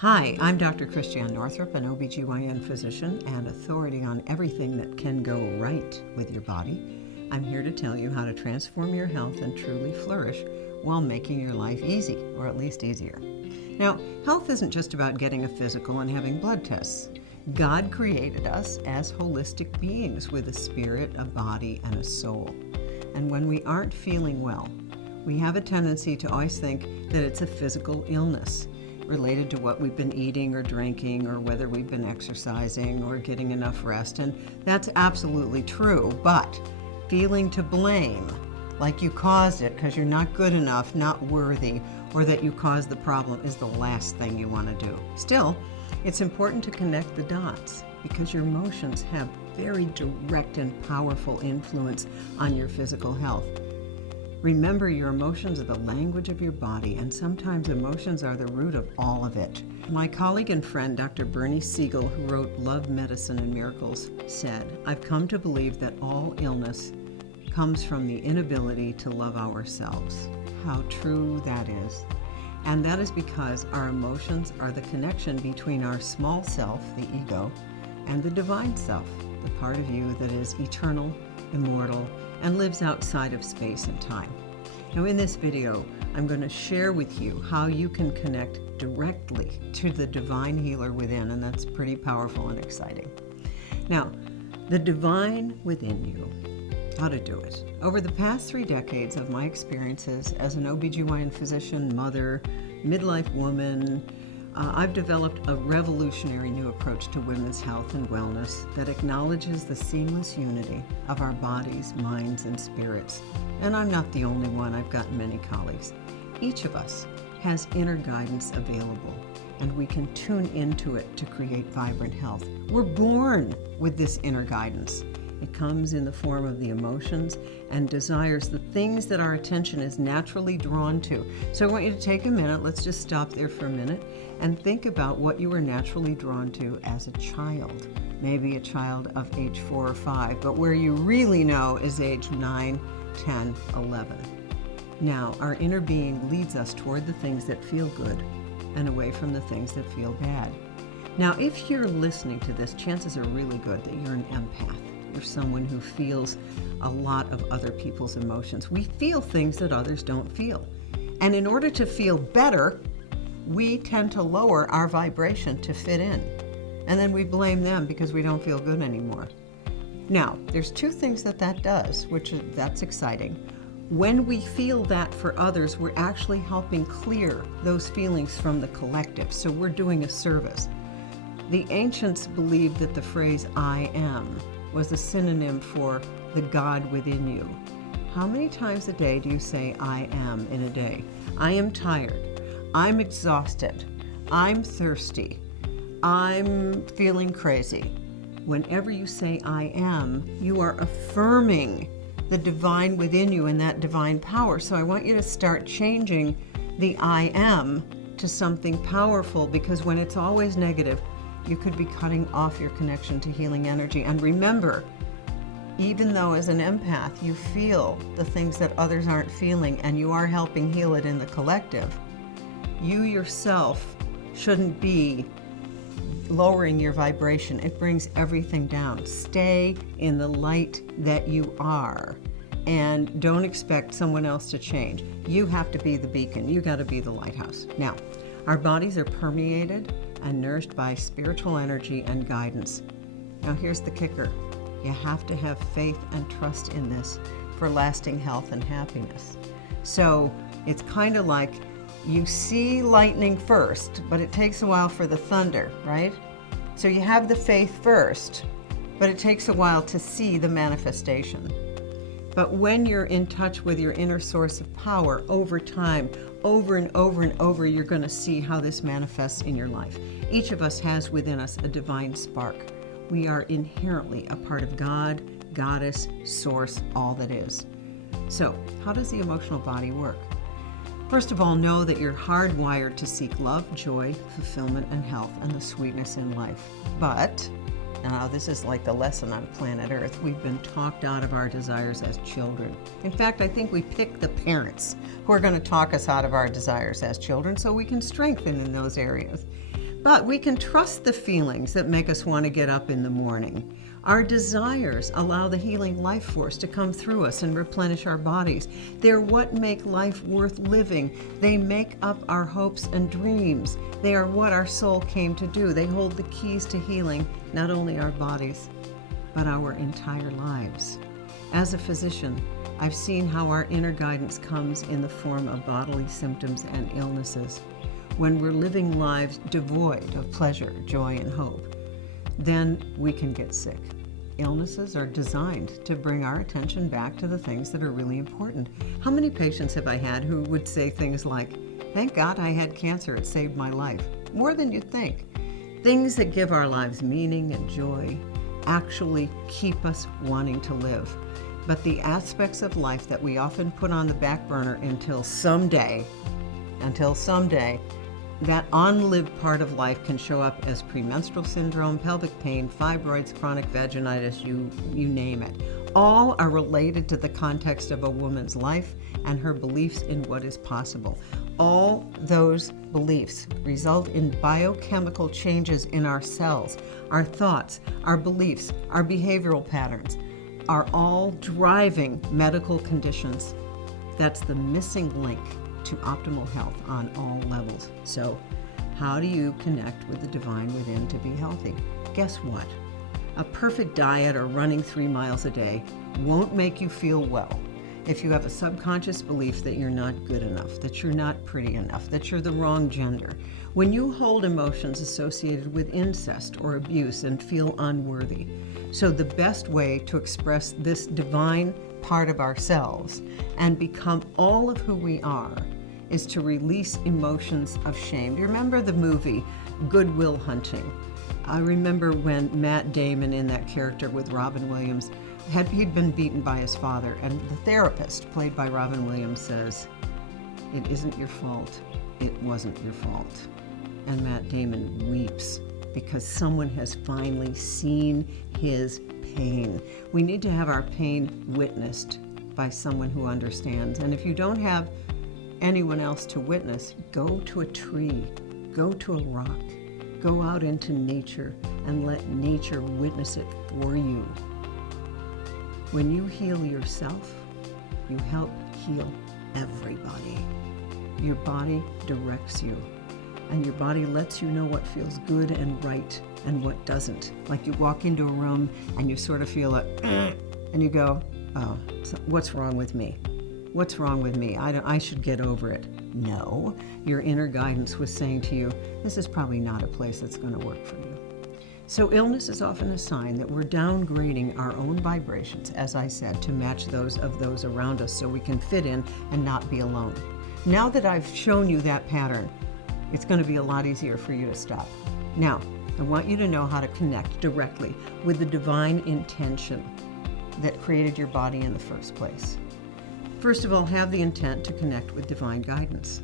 Hi, I'm Dr. Christiane Northrup, an OBGYN physician and authority on everything that can go right with your body. I'm here to tell you how to transform your health and truly flourish while making your life easy, or at least easier. Now, health isn't just about getting a physical and having blood tests. God created us as holistic beings with a spirit, a body, and a soul. And when we aren't feeling well, we have a tendency to always think that it's a physical illness related to what we've been eating or drinking or whether we've been exercising or getting enough rest. And that's absolutely true, but feeling to blame, like you caused it because you're not good enough, not worthy, or that you caused the problem is the last thing you want to do. Still, it's important to connect the dots because your emotions have very direct and powerful influence on your physical health. Remember, your emotions are the language of your body, and sometimes emotions are the root of all of it. My colleague and friend, Dr. Bernie Siegel, who wrote Love, Medicine, and Miracles, said, "I've come to believe that all illness comes from the inability to love ourselves." How true that is. And that is because our emotions are the connection between our small self, the ego, and the divine self, the part of you that is eternal, immortal, and lives outside of space and time. Now, in this video, I'm going to share with you how you can connect directly to the divine healer within, and that's pretty powerful and exciting. Now, the divine within you, how to do it. Over the past 3 decades of my experiences as an OBGYN physician, mother, midlife woman, I've developed a revolutionary new approach to women's health and wellness that acknowledges the seamless unity of our bodies, minds, and spirits. And I'm not the only one, I've got many colleagues. Each of us has inner guidance available, and we can tune into it to create vibrant health. We're born with this inner guidance. It comes in the form of the emotions and desires, the things that our attention is naturally drawn to. So I want you to take a minute, let's just stop there for a minute, and think about what you were naturally drawn to as a child. Maybe a child of age 4 or 5, but where you really know is age 9, 10, 11. Now, our inner being leads us toward the things that feel good and away from the things that feel bad. Now, if you're listening to this, chances are really good that you're an empath. You're someone who feels a lot of other people's emotions. We feel things that others don't feel. And in order to feel better, we tend to lower our vibration to fit in. And then we blame them because we don't feel good anymore. Now, there's 2 things that does, that's exciting. When we feel that for others, we're actually helping clear those feelings from the collective. So we're doing a service. The ancients believed that the phrase "I am" was a synonym for the God within you. How many times a day do you say "I am" in a day? I am tired. I'm exhausted. I'm thirsty. I'm feeling crazy. Whenever you say "I am," you are affirming the divine within you and that divine power. So I want you to start changing the "I am" to something powerful, because when it's always negative, you could be cutting off your connection to healing energy. And remember, even though as an empath you feel the things that others aren't feeling and you are helping heal it in the collective, you yourself shouldn't be lowering your vibration. It brings everything down. Stay in the light that you are and don't expect someone else to change. You have to be the beacon. You got to be the lighthouse. Now, our bodies are permeated and nourished by spiritual energy and guidance. Now here's the kicker. You have to have faith and trust in this for lasting health and happiness. So it's kind of like you see lightning first, but it takes a while for the thunder, right? So you have the faith first, but it takes a while to see the manifestation. But when you're in touch with your inner source of power over time, over and over and over, you're going to see how this manifests in your life. Each of us has within us a divine spark. We are inherently a part of God, Goddess, Source, all that is. So, how does the emotional body work? First of all, know that you're hardwired to seek love, joy, fulfillment, and health, and the sweetness in life. But Now, this is like the lesson on planet Earth. We've been talked out of our desires as children. In fact, I think we pick the parents who are going to talk us out of our desires as children so we can strengthen in those areas. But we can trust the feelings that make us want to get up in the morning. Our desires allow the healing life force to come through us and replenish our bodies. They're what make life worth living. They make up our hopes and dreams. They are what our soul came to do. They hold the keys to healing, not only our bodies, but our entire lives. As a physician, I've seen how our inner guidance comes in the form of bodily symptoms and illnesses. When we're living lives devoid of pleasure, joy, and hope, then we can get sick. Illnesses are designed to bring our attention back to the things that are really important. How many patients have I had who would say things like, "Thank God I had cancer, it saved my life." More than you'd think. Things that give our lives meaning and joy actually keep us wanting to live. But the aspects of life that we often put on the back burner until someday, that unlived part of life can show up as premenstrual syndrome, pelvic pain, fibroids, chronic vaginitis, you name it. All are related to the context of a woman's life and her beliefs in what is possible. All those beliefs result in biochemical changes in our cells. Our thoughts, our beliefs, our behavioral patterns are all driving medical conditions. That's the missing link to optimal health on all levels. So, how do you connect with the divine within to be healthy? Guess what? A perfect diet or running 3 miles a day won't make you feel well if you have a subconscious belief that you're not good enough, that you're not pretty enough, that you're the wrong gender. When you hold emotions associated with incest or abuse and feel unworthy. So the best way to express this divine part of ourselves and become all of who we are is to release emotions of shame. Do you remember the movie Good Will Hunting? I remember when Matt Damon in that character with Robin Williams, he'd been beaten by his father, and the therapist, played by Robin Williams, says, "It isn't your fault. It wasn't your fault." And Matt Damon weeps because someone has finally seen his pain. We need to have our pain witnessed by someone who understands. And if you don't have anyone else to witness, go to a tree, go to a rock, go out into nature and let nature witness it for you. When you heal yourself, you help heal everybody. Your body directs you, and your body lets you know what feels good and right and what doesn't. Like you walk into a room and you sort of feel like, and you go, "Oh, so what's wrong with me? What's wrong with me? I should get over it." No, your inner guidance was saying to you, this is probably not a place that's going to work for you. So illness is often a sign that we're downgrading our own vibrations, as I said, to match those of those around us so we can fit in and not be alone. Now that I've shown you that pattern, it's going to be a lot easier for you to stop. Now, I want you to know how to connect directly with the divine intention that created your body in the first place. First of all, have the intent to connect with divine guidance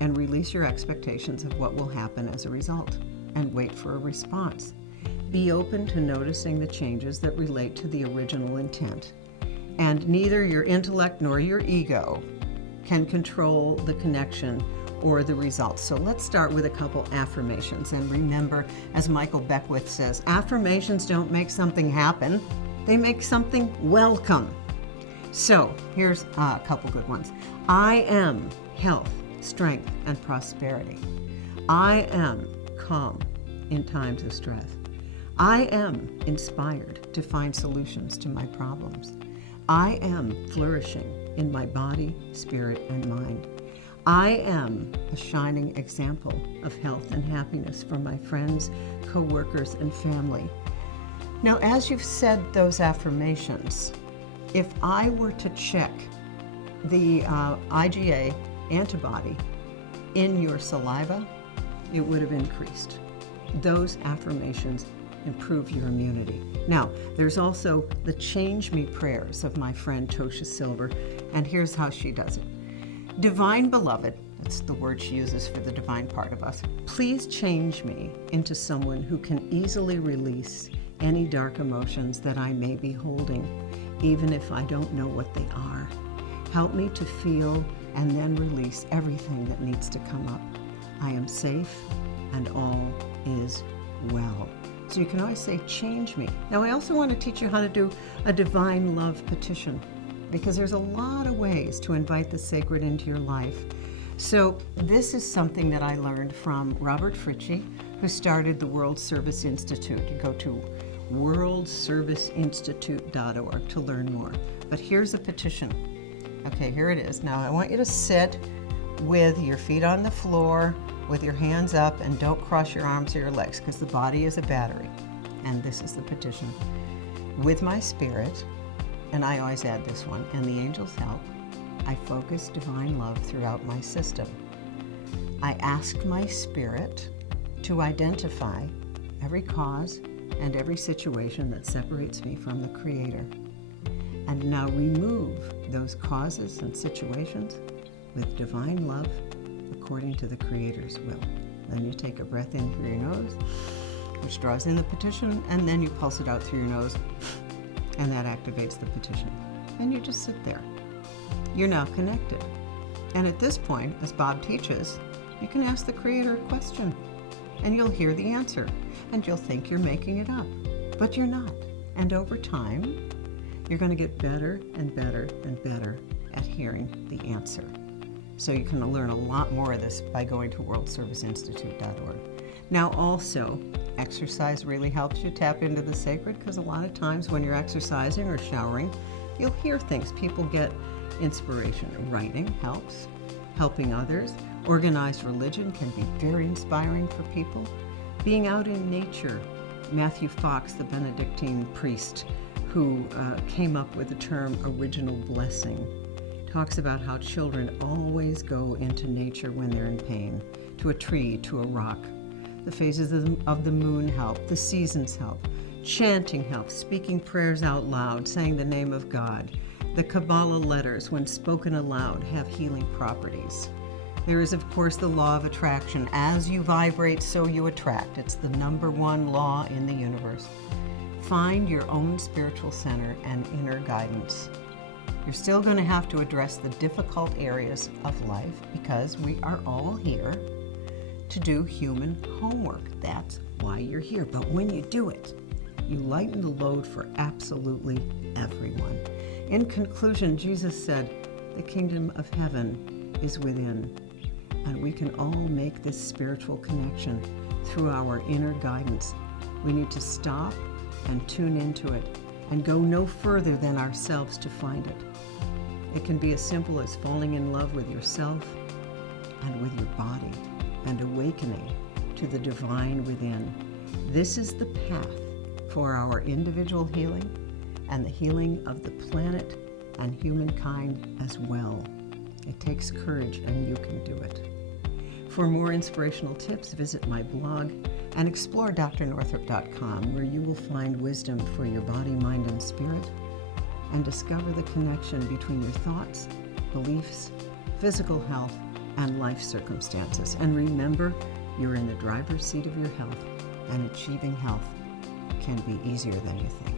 and release your expectations of what will happen as a result and wait for a response. Be open to noticing the changes that relate to the original intent. And neither your intellect nor your ego can control the connection or the results. So let's start with a couple affirmations. And remember, as Michael Beckwith says, affirmations don't make something happen, they make something welcome. So here's a couple good ones. I am health, strength, and prosperity. I am calm in times of stress. I am inspired to find solutions to my problems. I am flourishing in my body, spirit, and mind. I am a shining example of health and happiness for my friends, co-workers, and family. Now, as you've said those affirmations, if I were to check the IgA antibody in your saliva, it would have increased. Those affirmations improve your immunity. Now, there's also the Change Me prayers of my friend Tosha Silver, and here's how she does it. Divine Beloved, that's the word she uses for the divine part of us, please change me into someone who can easily release any dark emotions that I may be holding, even if I don't know what they are. Help me to feel and then release everything that needs to come up. I am safe and all is well. So you can always say, change me. Now, I also want to teach you how to do a divine love petition, because there's a lot of ways to invite the sacred into your life. So this is something that I learned from Robert Fritchie, who started the World Service Institute. You go to worldserviceinstitute.org to learn more. But here's a petition. Okay, here it is. Now I want you to sit with your feet on the floor, with your hands up, and don't cross your arms or your legs, because the body is a battery. And this is the petition. With my spirit, and I always add this one, and the angels' help, I focus divine love throughout my system. I ask my spirit to identify every cause and every situation that separates me from the Creator, and now remove those causes and situations with divine love according to the Creator's will. Then you take a breath in through your nose, which draws in the petition, and then you pulse it out through your nose, and that activates the petition. And you just sit there. You're now connected. And at this point, as Bob teaches, you can ask the Creator a question, and you'll hear the answer, and you'll think you're making it up, but you're not. And over time, you're going to get better and better and better at hearing the answer. So you can learn a lot more of this by going to worldserviceinstitute.org. Now also, exercise really helps you tap into the sacred, because a lot of times when you're exercising or showering, you'll hear things. People get inspiration. Writing helps. Helping others. Organized religion can be very inspiring for people. Being out in nature. Matthew Fox, the Benedictine priest who came up with the term original blessing, talks about how children always go into nature when they're in pain, to a tree, to a rock. The phases of the moon help, the seasons help, chanting helps, speaking prayers out loud, saying the name of God. The Kabbalah letters, when spoken aloud, have healing properties. There is, of course, the law of attraction. As you vibrate, so you attract. It's the number one law in the universe. Find your own spiritual center and inner guidance. You're still going to have to address the difficult areas of life, because we are all here to do human homework. That's why you're here. But when you do it, you lighten the load for absolutely everyone. In conclusion, Jesus said, the kingdom of heaven is within, and we can all make this spiritual connection through our inner guidance. We need to stop and tune into it and go no further than ourselves to find it. It can be as simple as falling in love with yourself and with your body and awakening to the divine within. This is the path for our individual healing and the healing of the planet and humankind as well. It takes courage, and you can do it. For more inspirational tips, visit my blog and explore drnorthrop.com, where you will find wisdom for your body, mind, and spirit, and discover the connection between your thoughts, beliefs, physical health, and life circumstances. And remember, you're in the driver's seat of your health, and achieving health can be easier than you think.